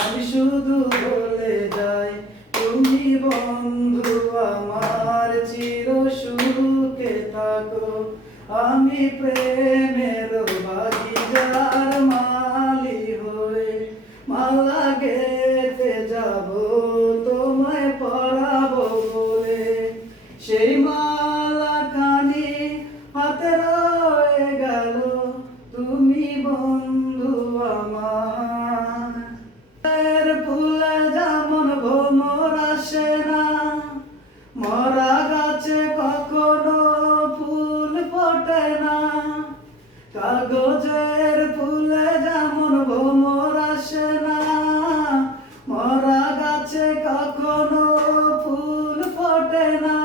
আমি শুধু বলে যাই তুমি বন্ধু আমার চির সুখে থাকো। আমি প্রেমের বাগিচার মালি হয়ে মালা গেতে যাব তোমায় পরাবো বলে। সেই মালা খানি হাতে রয়ে গেল তুমি বন্ধু আমার। ফুলে যেমন ভ্রমর আসে না, মরা গাছে কখনো ফুল ফোটে না। কাগজের ফুলে যেমন ভ্রমর আসে না, মরা গাছে কখনো ফুল ফোটে না।